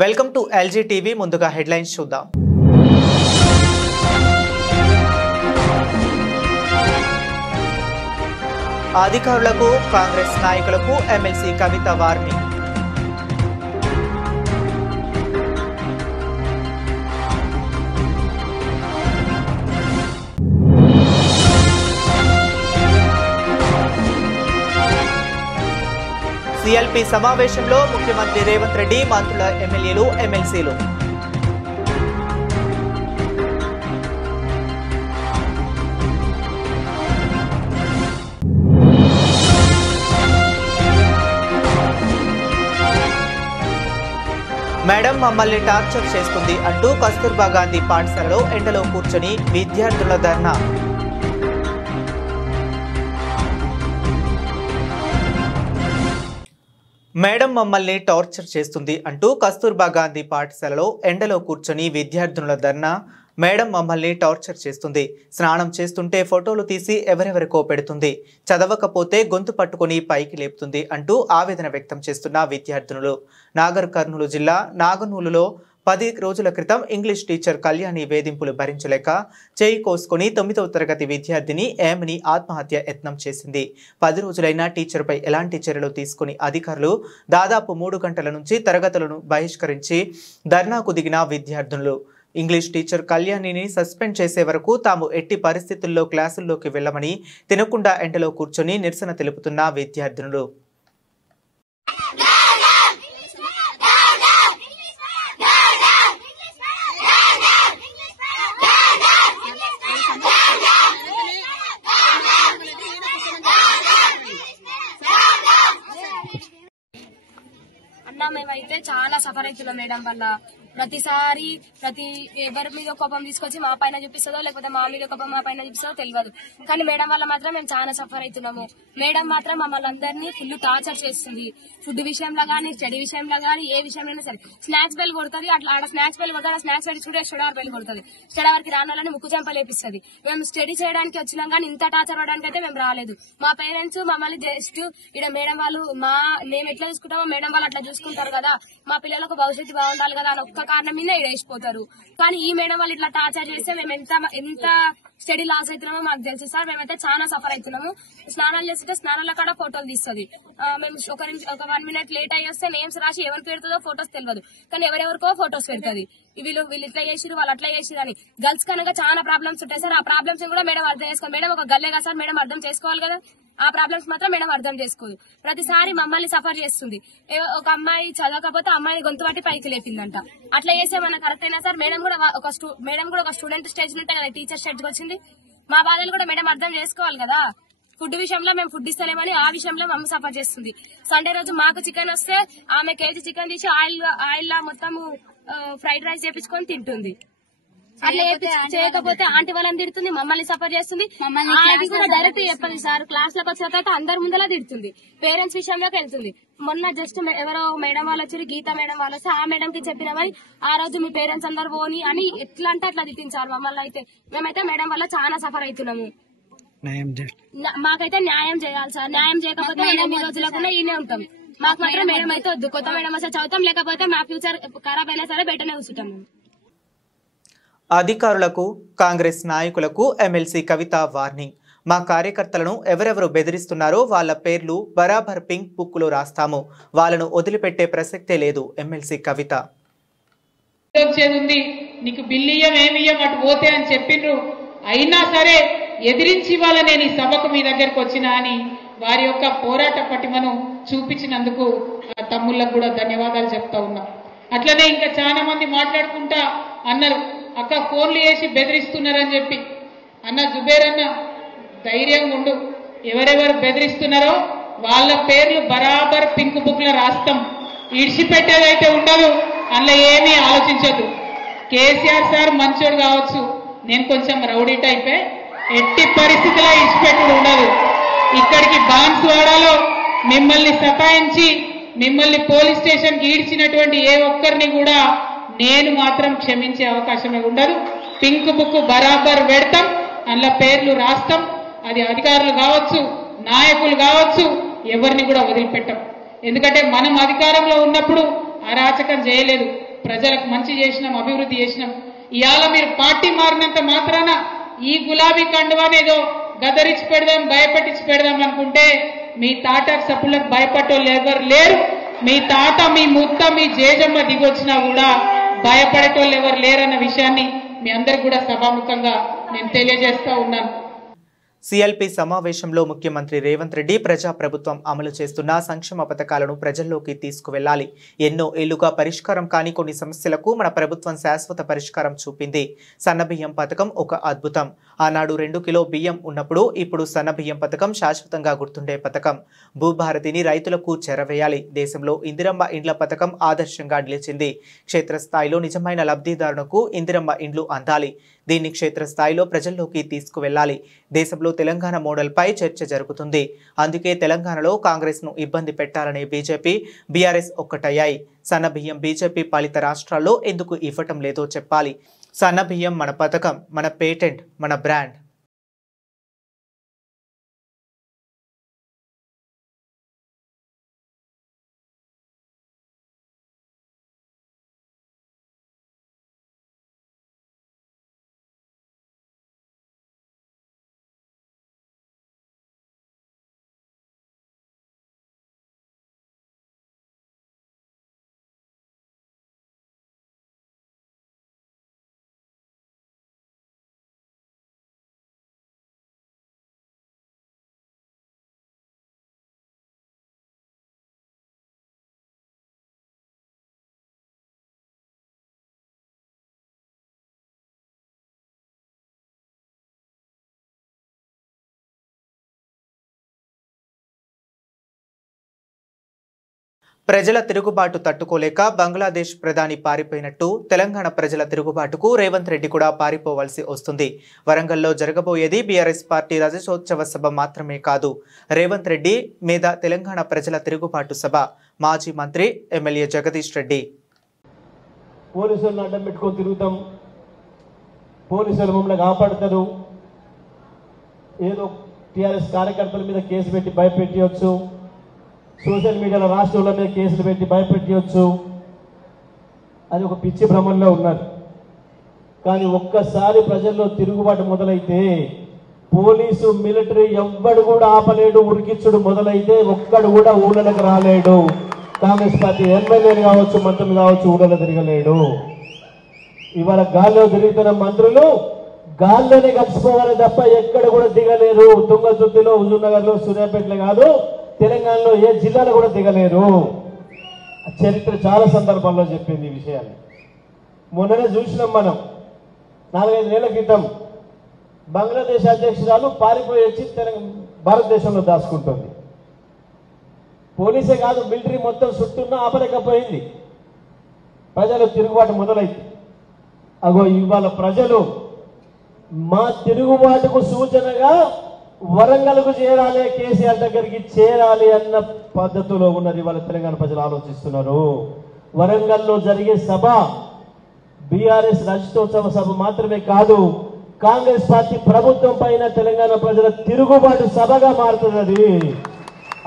Welcome to LG TV. ముందుగా headlines చూద్దాం. అధికారులకు కాంగ్రెస్ నాయకులకు ఎమ్మెల్సీ కవిత వార్నింగ్. సిఎల్పి సమావేశంలో ముఖ్యమంత్రి రేవంత్ రెడ్డి, మంత్రుల ఎమ్మెల్యేలు, ఎమ్మెల్సీలు. మేడం మమ్మల్ని టార్చర్ చేస్తుంది అంటూ కస్తూర్బా గాంధీ పాఠశాలలో ఎండలో కూర్చొని విద్యార్థుల ధర్నా. మేడం మమ్మల్ని టార్చర్ చేస్తుంది అంటూ కస్తూర్బా గాంధీ పాఠశాలలో ఎండలో కూర్చొని విద్యార్థుల ధర్నా. మేడం మమ్మల్ని టార్చర్ చేస్తుంది, స్నానం చేస్తుంటే ఫోటోలు తీసి ఎవరెవరికో పెడుతుంది, చదవకపోతే గొంతు పట్టుకొని పైకి లేపుతుంది అంటూ ఆవేదన వ్యక్తం చేస్తున్న విద్యార్థినులు. నాగర్ కర్నూలు జిల్లా నాగనూలులో 10 రోజుల క్రితం ఇంగ్లీష్ టీచర్ కళ్యాణి వేధింపులు భరించలేక చేయి కోసుకొని 9వ తరగతి విద్యార్థిని ఏమని ఆత్మహత్య యత్నం చేసింది. 10 రోజులైనా టీచర్పై ఎలాంటి చర్యలు తీసుకుని అధికారులు దాదాపు 3 గంటల నుంచి తరగతులను బహిష్కరించి ధర్నాకు దిగిన విద్యార్థులు ఇంగ్లీష్ టీచర్ కళ్యాణిని సస్పెండ్ చేసే వరకు తాము ఎట్టి పరిస్థితుల్లో క్లాసుల్లోకి వెళ్లమని తినకుండా ఎండలో కూర్చొని నిరసన తెలుపుతున్న విద్యార్థినులు. మేమైతే చాలా సఫర్ అవుతున్నాం మేడం వల్ల. ప్రతిసారి ఎవరి మీద కోపం తీసుకొచ్చి మా పైన చూపిస్తుందో లేకపోతే మా మీద కోపం మా పైన చూపిస్తుందో తెలియదు, కానీ మేడం వల్ల మాత్రం మేము చాలా సఫర్ అవుతున్నాము. మేడం మాత్రం మమ్మల్ని అందరినీ ఫుల్ టార్చర్ చేస్తుంది. ఫుడ్ విషయంలో గానీ, స్టడీ విషయంలో గానీ, ఏ విషయంలో సరే. స్నాక్స్ బెల్ కొడుతుంది, అట్లా ఆడ స్నాక్స్ బెల్ కొడుతుంది, స్నాక్స్ పెట్టి స్టడీ బెల్ కొడుతుంది. స్టడీ వరకు రాని వాళ్ళని ముక్కు చెంపలేపిస్తుంది. మేము స్టడీ చేయడానికి వచ్చినాం కానీ ఇంత టార్చర్ అవడానికి అయితే మేము రాలేదు. మా పేరెంట్స్ మమ్మల్ని జస్ట్ ఇక్కడ మేడం వాళ్ళు మేము ఎట్లా చూసుకుంటామో మేడం వాళ్ళు అట్లా చూసుకుంటారు కదా, మా పిల్లలకు భవిష్యత్తు బాగుండాలి కదా అని ఒక్క కారణం మీద వేసిపోతారు. కానీ ఈ మేడం వాళ్ళు ఇట్లా టార్చర్ చేస్తే మేము ఎంత స్టడీ లాస్ అవుతున్నామో మాకు తెలుసు సార్. మేమైతే చాలా సఫర్ అవుతున్నాము. స్నానాలు చేస్తుంటే స్నానాల కూడా ఫోటోలు తీస్తుంది. మేము ఒక 1 minute లేట్ అయ్యి వస్తే నేమ్స్ రాసి ఎవరికి పెడుతుందో ఫోటోస్ తెలియదు, కానీ ఎవరెవరికో ఫోటోస్ పెడుతుంది. వీళ్ళు ఇట్లా చేసిరు, వాళ్ళు అట్లా చేసిరు అని. గర్ల్స్ కనుక చాలా ప్రాబ్లమ్స్ ఉంటాయి సార్. ఆ ప్రాబ్లమ్స్ కూడా మేడం అర్థం చేసుకోవాలి. మేడం ఒక గల్లే కదా సార్, మేడం అర్థం చేసుకోవాలి కదా. ఆ ప్రాబ్లమ్స్ మాత్రం మేడం అర్థం చేసుకోదు. ప్రతిసారి మమ్మల్ని సఫర్ చేస్తుంది. ఒక అమ్మాయి చదవకపోతే అమ్మాయిని గొంతు పట్టి పైకి లేపిందంట. అట్లా చేసే మన కరెక్ట్ అయినా సార్. మేడం కూడా ఒక స్టూడెంట్ స్టేజ్ నుంటే కదా టీచర్ స్టేజ్కి వచ్చింది. మా బాధలు కూడా మేడం అర్థం చేసుకోవాలి కదా. ఫుడ్ విషయంలో మేము ఫుడ్ ఇస్తలేమని ఆ విషయంలో మమ్మల్ని సఫర్ చేస్తుంది. సండే రోజు మాకు చికెన్ వస్తే ఆమె కేజీ చికెన్ తీసి ఆయిల్ లా మొత్తం ఫ్రైడ్ రైస్ చేపించుకొని తింటుంది. అట్లా చేయకపోతే ఆంటీ వాళ్ళని తిడుతుంది, మమ్మల్ని సఫర్ చేస్తుంది. అది కూడా డైరెక్ట్ చెప్పదు సార్. క్లాస్ లోకి వచ్చిన తర్వాత అందరి ముందలా తిడుతుంది. పేరెంట్స్ విషయంలోకి వెళ్తుంది. మొన్న జస్ట్ ఎవరో మేడం వాళ్ళు వచ్చారు, గీతా మేడం వాళ్ళు వస్తే ఆ మేడం కి చెప్పినవని ఆ రోజు మీ పేరెంట్స్ అందరు పోని అని ఎట్లా అంటే అట్లా తిట్టించారు మమ్మల్ని. అయితే మేమైతే మేడం వల్ల చాలా సఫర్ అవుతున్నాము. మాకైతే న్యాయం చేయాలి సార్. న్యాయం చేయకపోతే ఎన్ని రోజులకుండా ఈయనే ఉంటాం. మాకు మాత్రం మేడం అయితే వద్దు. కొత్త మేడం వస్తే చదువుతాం, లేకపోతే మా ఫ్యూచర్ ఖరాబ్ అయినా సరే బయటనే కూర్చుంటాం. అధికారులకు కాంగ్రెస్ నాయకులకు ఎమ్మెల్సీ కవిత వార్నింగ్. మా కార్యకర్తలను ఎవరెవరు బెదిరిస్తున్నారో వాళ్ళ పేర్లు బరాబర్ పింక్ బుక్ లో రాస్తాము, వాళ్ళను వదిలిపెట్టే ప్రసక్తే లేదు. ఎమ్మెల్సీ కవిత. నీకు బిల్లియం ఏమియ్యం అటు పోతే అని చెప్పిండ్రు, అయినా సరే ఎదిరించి వాళ్ళ నేను ఈ సభకు మీ దగ్గరకు వచ్చినా అని వారి యొక్క పోరాట పటిమను చూపించినందుకు ఆ తమ్ముళ్ళకు కూడా ధన్యవాదాలు చెప్తా ఉన్నా. అట్లనే ఇంకా చాలా మంది మాట్లాడుకుంటా అన్నారు, అక్క ఫోన్లు చేసి బెదిరిస్తున్నారని చెప్పి. అన్న జుబేర్ అన్న ధైర్యంగా ఉండు, ఎవరెవరు బెదిరిస్తున్నారో వాళ్ళ పేర్లు బరాబర్ పింక్ బుక్ లో రాస్తాం. ఇడిచిపెట్టేదైతే ఉండదు, అందులో ఏమీ ఆలోచించద్దు. కేసీఆర్ సార్ మంచోడు కావచ్చు, నేను కొంచెం రౌడీ టైపే, ఎట్టి పరిస్థితిలో ఇడిచిపెట్టుడు ఉండదు. ఇక్కడికి బాన్స్వాడలో మిమ్మల్ని సతాయించి మిమ్మల్ని పోలీస్ స్టేషన్ కి ఈడ్చినటువంటి ఏ ఒక్కరిని కూడా నేను మాత్రం క్షమించే అవకాశమే ఉండదు. పింక్ బుక్ బరాబర్ పెడతాం, అందులో పేర్లు రాస్తాం. అది అధికారులు కావచ్చు, నాయకులు కావచ్చు, ఎవరిని కూడా వదిలిపెట్టాం. ఎందుకంటే మనం అధికారంలో ఉన్నప్పుడు అరాచకం చేయలేదు. ప్రజలకు మంచి చేసినాం, అభివృద్ధి చేసినాం. ఇవాళ మీరు పార్టీ మారినంత మాత్రాన ఈ గులాబీ కండువానేదో గదరించి పెడదాం, భయపెట్టించి పెడదాం అనుకుంటే మీ తాట సప్పులకు భయపడేవాళ్ళు ఎవరు లేరు. మీ తాత, మీ ముత్త, మీ జేజమ్మ దిగొచ్చినా కూడా భయపడేటోళ్ళు ఎవరు లేరన్న విషయాన్ని మీ అందరికి కూడా సభాముఖంగా నేను తెలియజేస్తా ఉన్నాను. సిఎల్పి సమావేశంలో ముఖ్యమంత్రి రేవంత్ రెడ్డి ప్రజాప్రభుత్వం అమలు చేస్తున్న సంక్షేమ పథకాలను ప్రజల్లోకి తీసుకువెళ్లాలి. ఎన్నో ఏళ్లుగా పరిష్కారం కాని కొన్ని సమస్యలకు మన ప్రభుత్వం శాశ్వత పరిష్కారం చూపింది. సన్నబియ్యం పథకం ఒక అద్భుతం. ఆనాడు 2 కిలో బియ్యం ఉన్నప్పుడు ఇప్పుడు సన్నబియ్యం పథకం శాశ్వతంగా గుర్తుండే పథకం. భూభారతిని రైతులకు చేరవేయాలి. దేశంలో ఇందిరమ్మ ఇండ్ల పథకం ఆదర్శంగా నిలిచింది. క్షేత్రస్థాయిలో నిజమైన లబ్ధిదారులకు ఇందిరమ్మ ఇండ్లు అందాలి. దీన్ని క్షేత్రస్థాయిలో ప్రజల్లోకి తీసుకువెళ్లాలి. దేశంలో తెలంగాణ మోడల్పై చర్చ జరుగుతుంది. అందుకే తెలంగాణలో కాంగ్రెస్ను ఇబ్బంది పెట్టాలనే బీజేపీ, బీఆర్ఎస్ ఒక్కటయ్యాయి. సన్నబియ్యం బీజేపీ పాలిత రాష్ట్రాల్లో ఎందుకు ఇవ్వటం లేదో చెప్పాలి. సన్నబియ్యం మన పథకం, మన పేటెంట్, మన బ్రాండ్. ప్రజల తిరుగుబాటు తట్టుకోలేక బంగ్లాదేశ్ ప్రధాని పారిపోయినట్టు తెలంగాణ ప్రజల తిరుగుబాటుకు రేవంత్ రెడ్డి కూడా పారిపోవాల్సి వస్తుంది. వరంగల్లో జరగబోయేది బీఆర్ఎస్ పార్టీ రజతోత్సవ సభ మాత్రమే కాదు, రేవంత్ రెడ్డి మీద తెలంగాణ ప్రజల తిరుగుబాటు సభ. మాజీ మంత్రి ఎమ్మెల్యే జగదీష్ రెడ్డి. పోలీసులను అడ్డం పెట్టుకొని తిరుగుతాం, పోలీసులు మమ్మల్ని కాపాడతారు, ఏదో టీఆర్ఎస్ కార్యకర్తల మీద కేసు పెట్టి భయపెట్టవచ్చు, సోషల్ మీడియాలో రాష్ట్రాల మీద కేసులు పెట్టి భయపెట్టవచ్చు, అది ఒక పిచ్చి భ్రమంలో ఉన్నారు. కానీ ఒక్కసారి ప్రజల్లో తిరుగుబాటు మొదలైతే పోలీసు, మిలిటరీ ఎవ్వడు కూడా ఆపలేడు. ఉరికిచ్చుడు మొదలైతే ఒక్కడు కూడా ఊళ్ళకి రాలేడు. కాంగ్రెస్ పార్టీ ఎమ్మెల్యేలు కావచ్చు, మంత్రులు కావచ్చు, ఊళ్ళలో తిరగలేడు. ఇవాళ గాల్లో తిరుగుతున్న మంత్రులు గాల్లోనే కలిసిపోవాలి తప్ప ఎక్కడ కూడా దిగలేరు. తుంగతుర్తిలో, హుజూర్నగర్లో, సూర్యాపేటలో కాదు, తెలంగాణలో ఏ జిల్లాలో కూడా దిగలేరు. చరిత్ర చాలా సందర్భాల్లో చెప్పింది ఈ విషయాన్ని. మొన్ననే చూసినాం మనం. 4-5 నెలల క్రితం బంగ్లాదేశ్ అధ్యక్షురాలు పారిపోయి వచ్చి భారతదేశంలో దాచుకుంటుంది. పోలీసే కాదు, మిలిటరీ మొత్తం చుట్టూన్నా ఆపలేకపోయింది. ప్రజలు తిరుగుబాటు మొదలైంది. అగో ఇవాళ ప్రజలు మా తిరుగుబాటుకు సూచనగా వరంగల్కు చేరాలి, కేసీఆర్ దగ్గరికి చేరాలి అన్న పద్ధతిలో ఉన్నది ఇవాళ తెలంగాణ ప్రజలు ఆలోచిస్తున్నారు. వరంగల్లో జరిగే సభ బీఆర్ఎస్ రజతోత్సవ సభ మాత్రమే కాదు, కాంగ్రెస్ పార్టీ ప్రభుత్వం పైన తెలంగాణ ప్రజల తిరుగుబాటు సభగా మారుతున్నది.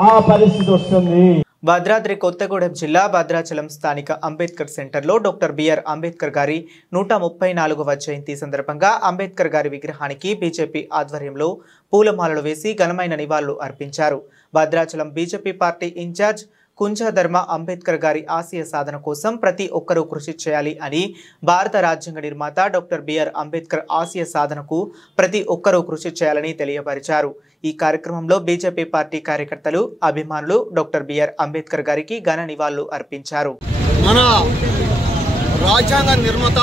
ఆ పరిస్థితి వస్తుంది. భద్రాద్రి కొత్తగూడెం జిల్లా భద్రాచలం స్థానిక అంబేద్కర్ సెంటర్లో డాక్టర్ బిఆర్ అంబేద్కర్ గారి 134వ జయంతి సందర్భంగా అంబేద్కర్ గారి విగ్రహానికి బీజేపీ ఆధ్వర్యంలో పూలమాలలు వేసి ఘనమైన నివాళులు అర్పించారు. Bhadrachalam BJP party in charge Kunjadharma Ambedkar గారి ఆశయ సాధన కోసం ప్రతి ఒక్కరూ కృషి చేయాలి అని, భారత రాజ్యాంగ నిర్మాత డాక్టర్ బిఆర్ అంబేద్కర్ ఆశయ సాధనకు ప్రతి ఒక్కరూ కృషి చేయాలని తెలియపరిచారు. ఈ కార్యక్రమంలో బీజేపీ పార్టీ కార్యకర్తలు, అభిమానులు డాక్టర్ బిఆర్ అంబేద్కర్ గారికి ఘన నివాళులు అర్పించారు. మన రాజ్యాంగ నిర్మాత,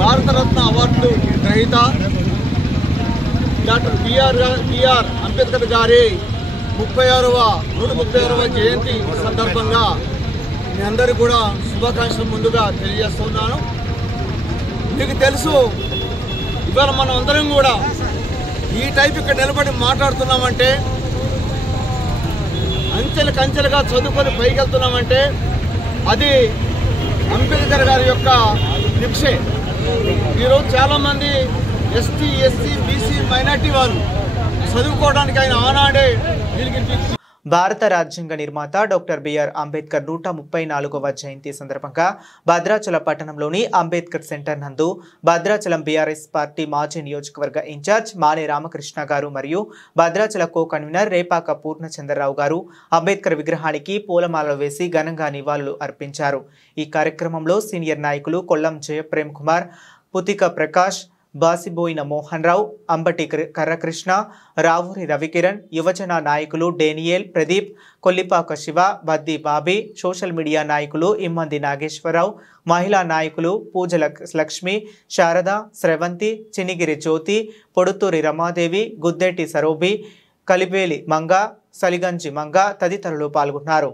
భారతరత్న అవార్డు గ్రహీత డాక్టర్ బిఆర్ అంబేద్కర్ గారి 136వ జయంతి సందర్భంగా మీ అందరికీ కూడా శుభాకాంక్షలు ముందుగా తెలియజేస్తున్నాను. మీకు తెలుసు, ఇవాళ మనం అందరం కూడా ఈ టైప్ ఇక్కడ నిలబడి మాట్లాడుతున్నామంటే, అంచెలుగా చదువుకొని పైకి వెళ్తున్నామంటే అది అంబేద్కర్ గారి యొక్క నిక్షే. ఈరోజు చాలామంది ఎస్టీ, ఎస్సీ, బీసీ, మైనార్టీ వాళ్ళు చదువుకోవడానికి ఆయన ఆనాడే భారత రాజ్యాంగ నిర్మాత డాక్టర్ బిఆర్ అంబేద్కర్ 134వ జయంతి సందర్భంగా భద్రాచల పట్టణంలోని అంబేద్కర్ సెంటర్ నందు భద్రాచలం బీఆర్ఎస్ పార్టీ మాజీ నియోజకవర్గ ఇన్ఛార్జ్ మానే రామకృష్ణ గారు మరియు భద్రాచల కో కన్వీనర్ రేపాక పూర్ణచంద్రరావు గారు అంబేద్కర్ విగ్రహానికి పూలమాలలు వేసి ఘనంగా నివాళులు అర్పించారు. ఈ కార్యక్రమంలో సీనియర్ నాయకులు కొల్లం జయప్రేమ్ కుమార్, పుతిక ప్రకాష్, బాసిబోయిన మోహన్ రావు, అంబటి కర్రకృష్ణ, రావూరి రవికిరణ్, యువజన నాయకులు Daniel, Pradeep, Kollipaka Shiva, Baddi Bobby, social media నాయకులు ఇమ్మంది నాగేశ్వరరావు, మహిళా నాయకులు పూజల లక్ష్మి, శారద, స్రవంతి, చినిగిరి జ్యోతి, పొడుతూరి రమాదేవి, గుద్దెట్టి సరోబి, కలిబేలి మంగ, సలిగంజి మంగ తదితరులు పాల్గొన్నారు.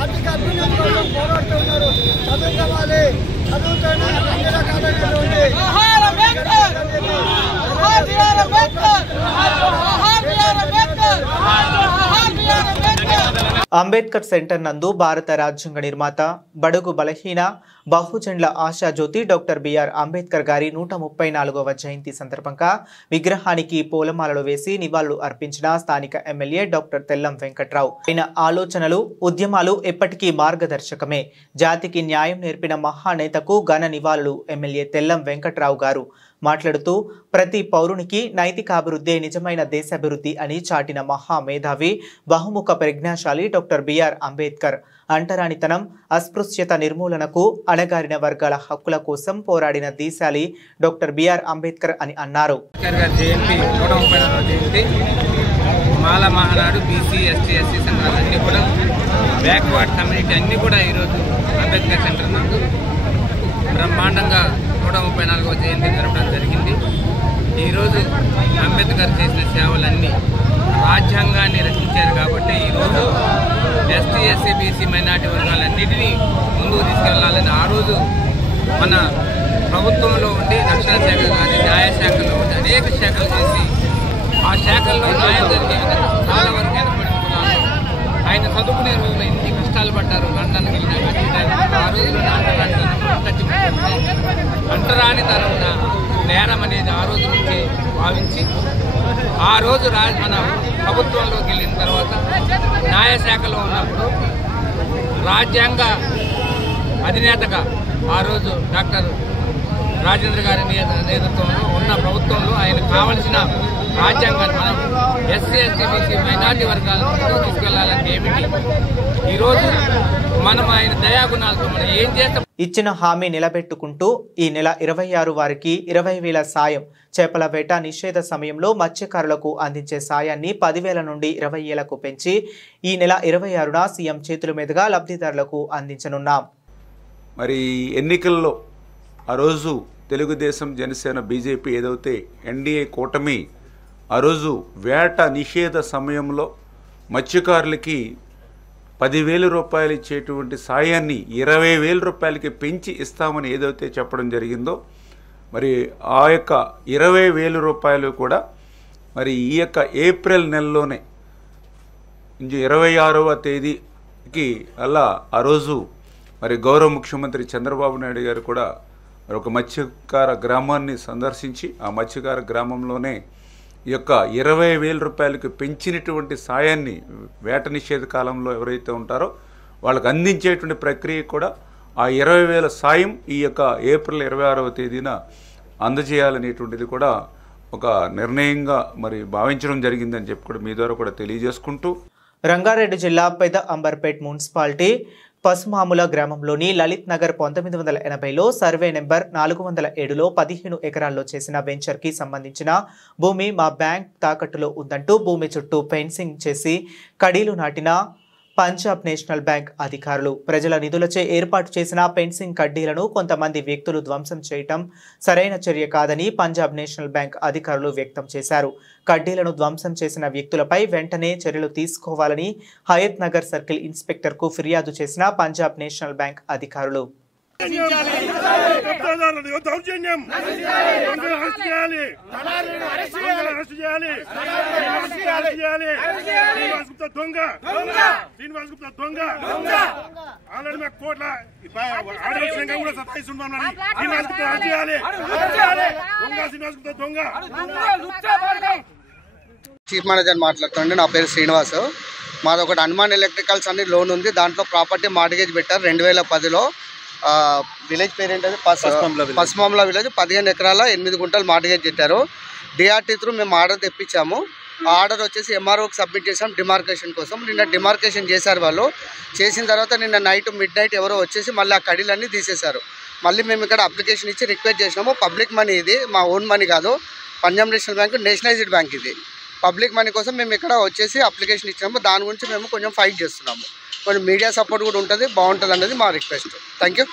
ఆర్థిక అభ్యున్నతి కోసం పోరాడుతున్నారు. చదువుకోవాలి, చదువుతోనే అన్ని రకాలైనటువంటి అంబేద్కర్ సెంటర్ నందు భారత రాజ్యాంగ నిర్మాత, బడుగు బలహీన బహుజనుల ఆశాజ్యోతి డాక్టర్ బిఆర్ అంబేద్కర్ గారి 134వ జయంతి సందర్భంగా విగ్రహానికి పూలమాలలు వేసి నివాళులు అర్పించిన స్థానిక ఎమ్మెల్యే డాక్టర్ తెల్లం వెంకట్రావు. ఆయన ఆలోచనలు, ఉద్యమాలు ఎప్పటికీ మార్గదర్శకమే. జాతికి న్యాయం నేర్పిన మహానేతకు ఘన నివాళులు ఎమ్మెల్యే తెల్లం వెంకట్రావు గారు మాట్లాడుతూ, ప్రతి పౌరునికి నైతికాభివృద్ధి నిజమైన దేశాభివృద్ధి అని చాటిన మహామేధావి, బహుముఖ ప్రజ్ఞాశాలి డాక్టర్ బిఆర్ అంబేద్కర్ అంటరానితనం, అస్పృశ్యత నిర్మూలనకు, అణగారిన వర్గాల హక్కుల కోసం పోరాడిన దీశాలి డాక్టర్ బిఆర్ అంబేద్కర్ అని అన్నారు. మాల మహానాడు, బీసీ, ఎస్టీ, ఎస్సీ సంఘాలన్నీ కూడా, బ్యాక్వర్డ్ కమ్యూనిటీ అన్నీ కూడా ఈరోజు అంబేద్కర్ సెంటర్ నందు బ్రహ్మాండంగా 134వ జయంతి జరపడం జరిగింది. ఈరోజు అంబేద్కర్ చేసిన సేవలన్నీ రాజ్యాంగాన్ని రచించారు కాబట్టి ఈరోజు ఎస్టీ, ఎస్సీ, బీసీ మైనార్టీ వర్గాలన్నింటినీ ముందుకు తీసుకెళ్లాలని ఆ రోజు మన ప్రభుత్వంలో ఉండి రక్షణ శాఖ కానీ న్యాయశాఖలో ఉండి అనేక శాఖలు చేసి ఆ శాఖల్లో న్యాయం జరిగే విధంగా చాలా వరకు ఏర్పడుతున్నారు. ఆయన చదువుకునే రోజులు ఎన్ని కష్టాలు పడ్డారు. లండన్కి వెళ్ళినా ఆ రోజుల్లో అంటరాని తరమున నేరం అనేది ఆ రోజు నుంచి భావించి ఆ రోజు మన ప్రభుత్వంలోకి వెళ్ళిన తర్వాత న్యాయశాఖలో ఉన్నప్పుడు రాజ్యాంగ అధినేతగా ఆ రోజు డాక్టర్ రాజేంద్ర గారి నేతృత్వంలో ఉన్న ప్రభుత్వంలో ఆయన కావలసిన రాజ్యాంగాన్ని మనం ఎస్సీ, ఎస్టీ, బీసీ మైనార్టీ వర్గాలను తీసుకెళ్లాలంటే ఏమిటి, ఈరోజు మనం ఆయన దయాగుణాలతో మనం ఏం చేస్తాం. ఇచ్చిన హామీ నిలబెట్టుకుంటూ ఈ నెల 26 వారికి 20,000 సాయం, చేపల వేట నిషేధ సమయంలో మత్స్యకారులకు అందించే సాయాన్ని 10,000 నుండి 20,000కు పెంచి ఈ నెల 26న సీఎం చేతుల మీదుగా లబ్ధిదారులకు అందించనున్నాం. మరి ఎన్నికల్లో ఆ రోజు తెలుగుదేశం, జనసేన, బీజేపీ ఏదైతే ఎన్డీఏ కూటమి ఆ రోజు వేట నిషేధ సమయంలో మత్స్యకారులకి 10,000 రూపాయలు ఇచ్చేటువంటి సాయాన్ని 20,000 రూపాయలకి పెంచి ఇస్తామని ఏదైతే చెప్పడం జరిగిందో, మరి ఆ యొక్క 20,000 రూపాయలు కూడా మరి ఈ యొక్క ఏప్రిల్ నెలలోనే 26వ తేదీకి అలా ఆ రోజు మరి గౌరవ ముఖ్యమంత్రి చంద్రబాబు నాయుడు గారు కూడా మరి ఒక మత్స్యకార గ్రామాన్ని సందర్శించి ఆ మత్స్యకార గ్రామంలోనే ఈ యొక్క 20,000 రూపాయలకు పెంచినటువంటి సాయాన్ని వేట నిషేధ కాలంలో ఎవరైతే ఉంటారో వాళ్ళకు అందించేటువంటి ప్రక్రియ కూడా ఆ 20,000 సాయం ఈ యొక్క ఏప్రిల్ 26వ తేదీన అందజేయాలనేటువంటిది కూడా ఒక నిర్ణయంగా మరి భావించడం జరిగిందని చెప్పి కూడా మీ ద్వారా కూడా తెలియజేసుకుంటూ, రంగారెడ్డి జిల్లా పెద అంబర్పేట్ మున్సిపాలిటీ పసుమాముల గ్రామంలోని లలిత్ నగర్ 1980లో సర్వే నెంబర్ 407లో 15 ఎకరాల్లో చేసిన వెంచర్కి సంబంధించిన భూమి మా బ్యాంక్ తాకట్టులో ఉందంటూ భూమి చుట్టూ ఫెన్సింగ్ చేసి కడీలు నాటిన పంజాబ్ నేషనల్ బ్యాంక్ అధికారులు ప్రజల నిధులచే ఏర్పాటు చేసిన పెన్సింగ్ కడ్డీలను కొంతమంది వ్యక్తులు ధ్వంసం చేయటం సరైన చర్య కాదని పంజాబ్ నేషనల్ బ్యాంక్ అధికారులు వ్యక్తం చేశారు. కడ్డీలను ధ్వంసం చేసిన వ్యక్తులపై వెంటనే చర్యలు తీసుకోవాలని హయత్ నగర్ సర్కిల్ ఇన్స్పెక్టర్కు ఫిర్యాదు చేసిన పంజాబ్ నేషనల్ బ్యాంక్ అధికారులు. చీఫ్ మేనేజర్ మాట్లాడుతుండే. నా పేరు శ్రీనివాస్. మాది ఒకటి హనుమాన్ ఎలక్ట్రికల్స్ అని లోన్ ఉంది. దాంట్లో ప్రాపర్టీ మార్టిగేజ్ పెట్టారు 2010లో. విలేజ్ పేరు ఏంటంటే పసుమామల విలేజ్. 15 ఎకరాల 8 గుంటలు మార్టిగేజ్ పెట్టారు. డిఆర్టీ త్రూ మేము ఆర్డర్ తెప్పించాము. ఆ ఆర్డర్ వచ్చేసి ఎంఆర్ఓకి సబ్మిట్ చేసాం డిమార్కేషన్ కోసం. నిన్న డిమార్కేషన్ చేశారు వాళ్ళు. చేసిన తర్వాత నిన్న మిడ్ నైట్ ఎవరో వచ్చేసి మళ్ళీ ఆ కడీలన్నీ తీసేశారు. మళ్ళీ మేము ఇక్కడ అప్లికేషన్ ఇచ్చి రిక్వెస్ట్ చేసినాము. పబ్లిక్ మనీ ఇది, మా ఓన్ మనీ కాదు. Punjab National bank nationalised bank ఇది. పబ్లిక్ మనీ కోసం మేము ఇక్కడ వచ్చేసి అప్లికేషన్ ఇచ్చినాము. దాని గురించి మేము కొంచెం ఫైట్ చేస్తున్నాము. కొంచెం మీడియా సపోర్ట్ కూడా ఉంటుంది, బాగుంటుంది అనేది మా రిక్వెస్ట్. Thank you.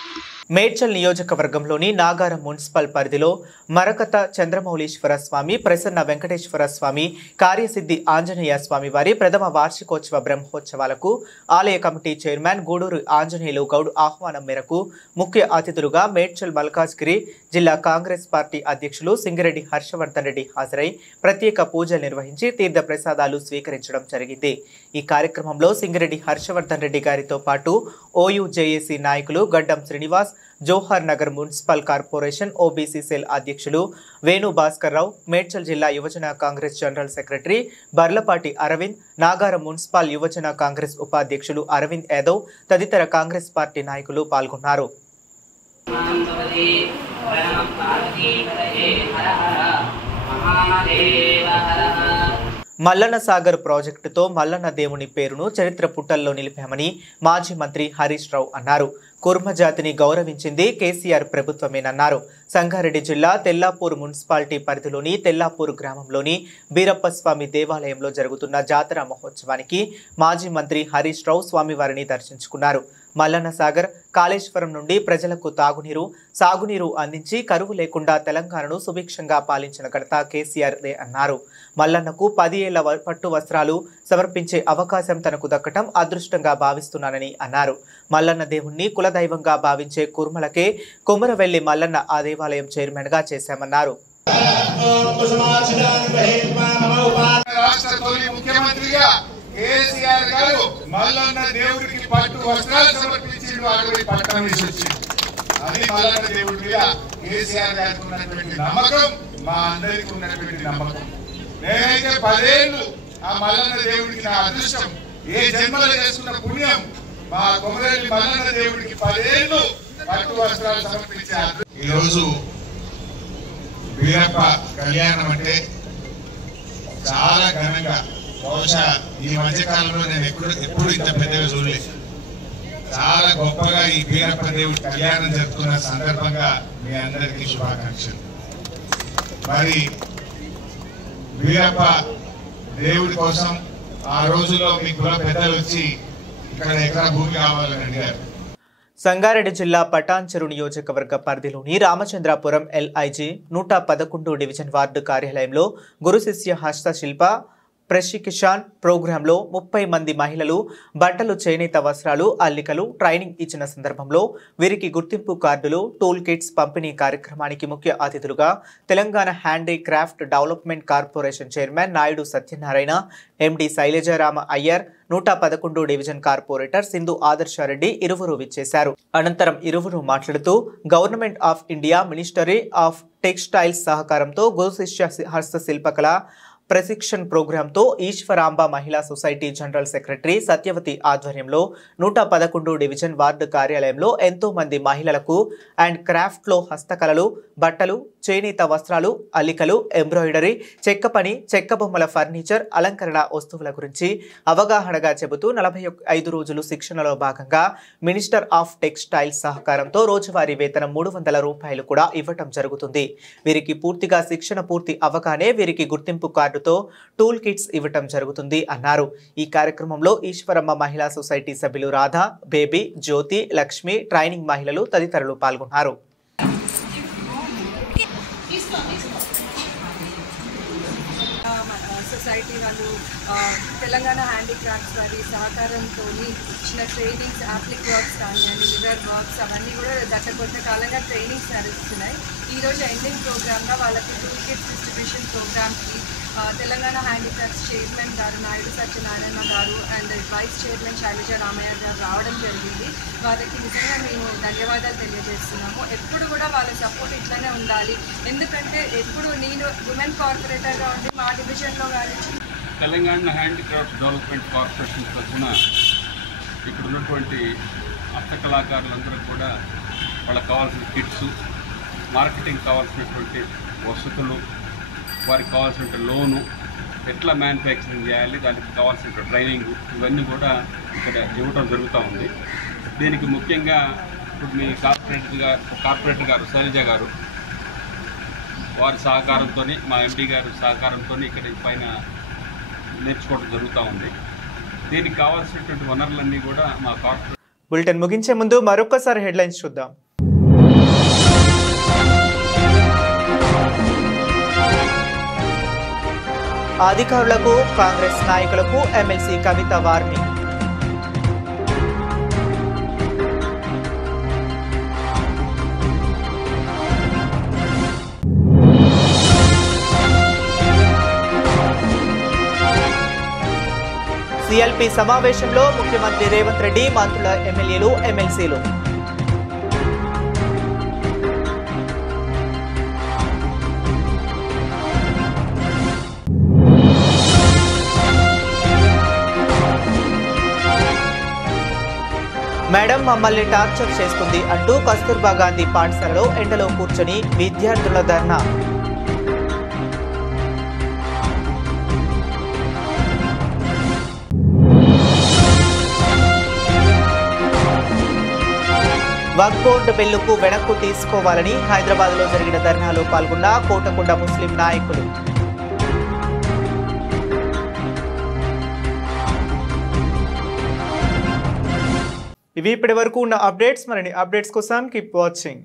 మేడ్చల్ నియోజకవర్గంలోని నాగారం మున్సిపల్ పరిధిలో మరకత చంద్రమౌళీశ్వర స్వామి, ప్రసన్న వెంకటేశ్వర స్వామి, కార్యసిద్ధి ఆంజనేయ స్వామి వారి ప్రథమ వార్షికోత్సవ బ్రహ్మోత్సవాలకు ఆలయ కమిటీ చైర్మన్ గూడూరు ఆంజనేయులు గౌడ్ ఆహ్వానం మేరకు ముఖ్య అతిథులుగా మేడ్చల్ మల్కాజ్గిరి జిల్లా కాంగ్రెస్ పార్టీ అధ్యక్షులు సింగిరెడ్డి హర్షవర్ధన్ రెడ్డి హాజరై ప్రత్యేక పూజలు నిర్వహించి తీర్థ ప్రసాదాలు స్వీకరించడం జరిగింది. ఈ కార్యక్రమంలో సింగిరెడ్డి హర్షవర్ధన్ రెడ్డి గారితో పాటు ఓయూజేఏసీ నాయకులు Gaddam Srinivas, Johar Nagar municipal corporation OBC cell అధ్యక్షులు వేణు భాస్కర్ రావు, మేడ్చల్ జిల్లా యువజన Congress general secretary Barlapati Aravind, Nagaram municipal యువజన కాంగ్రెస్ ఉపాధ్యక్షులు అరవింద్ యాదవ్ తదితర కాంగ్రెస్ పార్టీ నాయకులు పాల్గొన్నారు. మల్లన్న సాగర్ ప్రాజెక్టుతో మల్లన్న దేవుని పేరును చరిత్ర పుటల్లో నిలిపామని మాజీ మంత్రి హరీష్ రావు అన్నారు. కుర్మ జాతిని గౌరవించింది కేసీఆర్ ప్రభుత్వమేనన్నారు. సంగారెడ్డి జిల్లా తెల్లాపూర్ మున్సిపాలిటీ పరిధిలోని తెల్లాపూర్ గ్రామంలోని బీరప్పస్వామి దేవాలయంలో జరుగుతున్న జాతర మహోత్సవానికి మాజీ మంత్రి హరీష్ రావు స్వామివారిని దర్శించుకున్నారు. మల్లన్న సాగర్, కాళేశ్వరం నుండి ప్రజలకు తాగునీరు, సాగునీరు అందించి కరువు లేకుండా తెలంగాణను సుభిక్షంగా పాలించిన ఘనత కేసీఆర్దే అన్నారు. మల్లన్నకు 10 ఏళ్ల పట్టు వస్త్రాలు సమర్పించే అవకాశం తనకు దక్కటం అదృష్టంగా భావిస్తున్నానని అన్నారు. మల్లన్న దేవుణ్ణి కులదైవంగా భావించే కుర్మలకే కొమరవెల్లి మల్లన్న ఆ దేవాలయం చైర్మన్ గా చేశామన్నారు. కేసీఆర్ గారు మల్లన్న దేవుడికి పట్టు వస్త్రాలు సమర్పించి పట్టణం వచ్చింది. అది మల్లన్న దేవుడి మీద కేసీఆర్ గారికి ఉన్నటువంటి నమ్మకం, మా అందరికి ఉన్నటువంటి నమ్మకం. నేనైతే 10 ఏళ్ళు ఆ మల్లన్న దేవుడికి నా అదృష్టం, ఏ జన్మలో చేసుకున్న పుణ్యం, మా కొమరవెల్లి మల్లన్న దేవుడికి 10 ఏళ్ళు పట్టు వస్త్రాలు సమర్పించారు. ఈరోజు వీరప్ప కళ్యాణం అంటే చాలా ఘనంగా, బహుశా ఈ మధ్య కాలంలో నేను ఎప్పుడు ఇంత పెద్దగా చూడలేదు. చాలా గొప్పగా ఈ వీరప్ప దేవుడి కళ్యాణం జరుపుతున్న సందర్భంగా మీ అందరికీ శుభాకాంక్షలు. మరి వీరప్ప దేవుడి కోసం ఆ రోజుల్లో మీ కుల పెద్దలు వచ్చి ఇక్కడ ఎకరా భూమి కావాలని అడిగారు. సంగారెడ్డి జిల్లా పటాన్చెరు నియోజకవర్గ పరిధిలోని రామచంద్రాపురం LIG 111 డివిజన్ వార్డు కార్యాలయంలో గురు శిష్య హస్తశిల్ప ప్రశిక్షణ ప్రోగ్రాంలో 30 మంది మహిళలు బట్టలు, చేనేత వస్త్రాలు, అల్లికలు ట్రైనింగ్ ఇచ్చిన సందర్భంలో వీరికి గుర్తింపు కార్డులు, టూల్ కిట్స్ పంపిణీ కార్యక్రమానికి ముఖ్య అతిథులుగా Telangana handicraft development corporation chairman Naidu Satyanarayana, MD Shailajarama Iyer, 111 division corporator Sindhu Adarshareddy ఇరువురు విచ్చేశారు. అనంతరం ఇరువురు మాట్లాడుతూ government of India, ministry of textiles సహకారంతో గురు శిష్య హస్తశిల్పకళ ప్రశిక్షణ ప్రోగ్రాంతో ఈశ్వరాంబ మహిళా సొసైటీ జనరల్ సెక్రటరీ సత్యవతి ఆధ్వర్యంలో 111 డివిజన్ వార్డు కార్యాలయంలో ఎంతో మంది మహిళలకు అండ్ క్రాఫ్ట్లో హస్తకళలు, బట్టలు, చేనేత వస్త్రాలు, అల్లికలు, ఎంబ్రాయిడరీ, చెక్క పని, చెక్క బొమ్మల ఫర్నిచర్, అలంకరణ వస్తువుల గురించి అవగాహనగా చెబుతూ 45 రోజులు శిక్షణలో భాగంగా మినిస్టర్ ఆఫ్ టెక్స్టైల్స్ సహకారంతో రోజువారీ వేతనం 300 రూపాయలు కూడా ఇవ్వటం జరుగుతుంది. వీరికి పూర్తిగా శిక్షణ పూర్తి అవగానే వీరికి గుర్తింపు కార్డు కార్డుతో టూల్ కిట్స్ ఇవ్వటం జరుగుతుంది అన్నారు. ఈ కార్యక్రమంలో ఈశ్వరమ్మ మహిళా సొసైటీ సభ్యులు రాధా, బేబీ, జ్యోతి, లక్ష్మి, ట్రైనింగ్ మహిళలు తదితరులు పాల్గొన్నారు. సొసైటీ వాళ్ళు తెలంగాణ హ్యాండీక్రాఫ్ట్స్ వారి సహకారంతో ఇచ్చిన ట్రైనింగ్స్, యాప్లిక్ వర్క్స్ కానివ్వండి, లివర్ వర్క్స్ అవన్నీ కూడా గత కొంతకాలంగా ట్రైనింగ్స్ నడుస్తున్నాయి. ఈరోజు ఎండింగ్ ప్రోగ్రామ్గా వాళ్ళకి టూల్ కిట్స్ డిస్ట్రిబ్యూషన్ ప్రోగ్రామ్కి తెలంగాణ హ్యాండీక్రాఫ్ట్స్ చైర్మన్ గారు నాయుడు సత్యనారాయణ గారు and vice chairman Shailaja Ramaiah గారు రావడం జరిగింది. వాళ్ళకి నిజంగా మేము ధన్యవాదాలు తెలియజేస్తున్నాము. ఎప్పుడు కూడా వాళ్ళ సపోర్ట్ ఇట్లానే ఉండాలి. ఎందుకంటే ఎప్పుడు నేను ఉమెన్ కార్పొరేటర్గా ఉండి మా డివిజన్లో కానీ తెలంగాణ హ్యాండీక్రాఫ్ట్స్ డెవలప్మెంట్ కార్పొరేషన్ తరఫున ఇక్కడ ఉన్నటువంటి హస్తకళాకారులందరూ కూడా వాళ్ళకి కావాల్సిన కిట్స్, మార్కెటింగ్ కావాల్సినటువంటి వసతులు, వారికి కావాల్సిన లోను, ఎట్లా మ్యానుఫ్యాక్చరింగ్ చేయాలి, దానికి కావాల్సిన ట్రైనింగ్, ఇవన్నీ కూడా ఇక్కడ ఇవ్వడం జరుగుతూ ఉంది. దీనికి ముఖ్యంగా ఇప్పుడు మీ కార్పొరేటర్ గారు శైలజ గారు వారి సహకారంతో, మా ఎండి గారి సహకారంతో ఇక్కడ పైన నేర్చుకోవడం జరుగుతూ ఉంది. దీనికి కావాల్సినటువంటి వనరులన్నీ కూడా మా కార్పొరేట్. బులెటిన్ ముగించే ముందు మరొకసారి హెడ్లైన్స్ చూద్దాం. అధికారులకు, కాంగ్రెస్ నాయకులకు ఎమ్మెల్సీ కవిత వార్నింగ్. సిఎల్పి సమావేశంలో ముఖ్యమంత్రి రేవంత్ రెడ్డి, మంత్రుల, ఎమ్మెల్యేలు, ఎమ్మెల్సీలు. మేడం మమ్మల్ని టార్చర్ చేస్తుంది అంటూ కస్తూర్బా గాంధీ పాఠశాలలో ఎండలో కూర్చొని విద్యార్థుల ధర్నా. వక్ఫ్ బోర్డు బిల్లుకు వెనక్కు తీసుకోవాలని హైదరాబాద్లో జరిగిన ధర్నాలో పాల్గొన్న కోటకొండ ముస్లిం నాయకులు. ఇవి ఇప్పటి వరకు ఉన్న అప్డేట్స్. మరిన్ని అప్డేట్స్ కోసం కీప్ వాచింగ్.